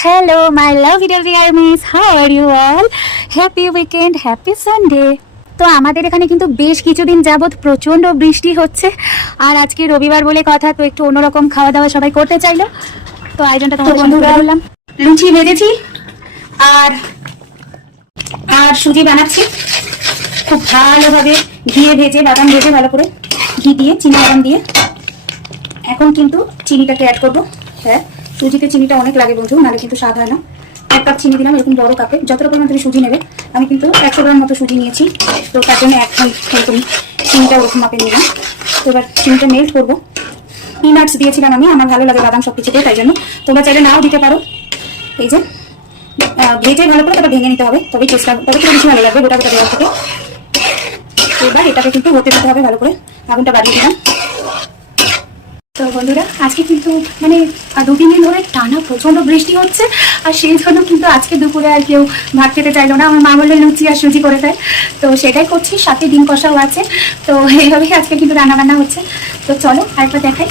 Hello, my lovely little armies. How are you all? Happy weekend, happy Sunday. তো আমাদের এখানে কিন্তু বেশ কিছুদিন যাবত প্রচণ্ড বৃষ্টি হচ্ছে, আর আজকে রবিবার বলে কথা, তো একটু অন্যরকম খাওয়া দাওয়া সবাই করতে চাইলো, তো আয়োজনটা তোমাদের বন্ধুরা বললাম। লুচি ভেজেছি আর আর সুজি বানাচ্ছি খুব ভালোভাবে, ঘিয়ে ভেজে, বাদাম ভেজে ভালো করে ঘি দিয়ে, চিনি বাদাম দিয়ে। এখন কিন্তু চিনিটাকে অ্যাড করবো। হ্যাঁ, সুজিতে চিনিটা অনেক লাগে বন্ধু, নাহলে কিন্তু স্বাদ হয় না। 1 কাপ চিনি দিলাম, এরকম বড় কাপে যতটা পরিমাণ তুমি সুজি নেবে। আমি কিন্তু 100 গ্রাম মতো সুজি নিয়েছি, তো তার জন্য 1 তুমি চিনিটা ওরকম মাপে নিলাম। তো এবার চিনিটা মেল্ট করবো। পিনাটস দিয়েছিলাম আমি, আমার ভালো লাগে বাদাম সব কিছুতে, তাই জন্য তোমরা চাইলে নাও দিতে পারো। এই যে ভেজে ভালো করে তারপর ভেঙে নিতে হবে, তবে টেস্টটা তবে বেশি ভালো লাগবে গোটা গোটা দেওয়ার থেকে। এবার এটাকে কিন্তু হতে দিতে হবে ভালো করে, আগুনটা বাড়িয়ে দিলাম। তো বন্ধুরা, আজকে কিন্তু মানে 2-3 দিন ধরে টানা প্রচন্ড বৃষ্টি হচ্ছে, আর সেই জন্য কিন্তু আজকে দুপুরে আর কেউ ভাত খেতে চাইলো না। আমার মা বললো লুচি আর সুজি করে দেয়, তো সেটাই করছি, সাথে ডিম কষাও আছে। তো এইভাবেই আজকে কিন্তু রান্না বান্না হচ্ছে। তো চলো আরেকবার দেখাই।